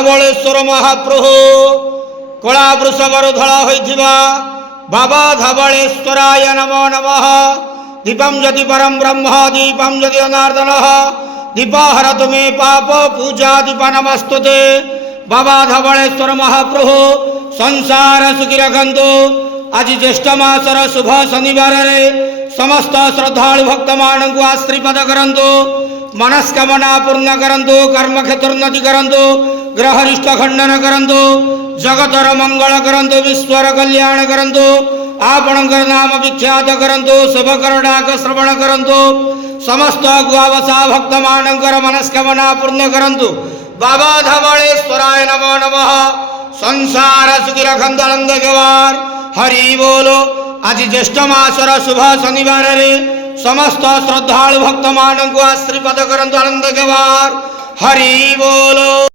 धवलेश्वर महाप्रभु कला वृषभर धड़ा होइथिबा बाबा धवलेश्वराय नमो नमः। दीपम यदि परम ब्रह्म दीपम यदि अनार्दन दीपाहर तुमे पाप पूजा दीप नमस्तुते। बाबा धवलेश्वर महाप्रभु संसार सुखी रखंतु। आज ज्येष्ठ मासर शुभ शनिवार रे समस्त श्रद्धालु भक्त मानक आशीर्वाद करंतु। मनस्कामना पूर्ण करंतु। कर्म क्षेत्रोन्नति करंतु। ग्रहरिष्ठ खंडन करंतु। जगतर मंगल करंतु। विश्वर कल्याण करंतु। आपणकर नाम विख्यात करंतु। शुभकर डाक श्रवण करंतु। समस्त गुआवसा भक्त मानकर मनस्कामना पूर्ण करंतु। बाबा धवलेश्वराय नमो नमः। संसार सुखी रखंतु आनंद गवार हरि बोलो। आज ज्येष्ठ मासर शुभ शनिवार रे समस्त श्रद्धालु भक्त मानक आशीर्वाद करंतु आनंद गवार हरि बोलो।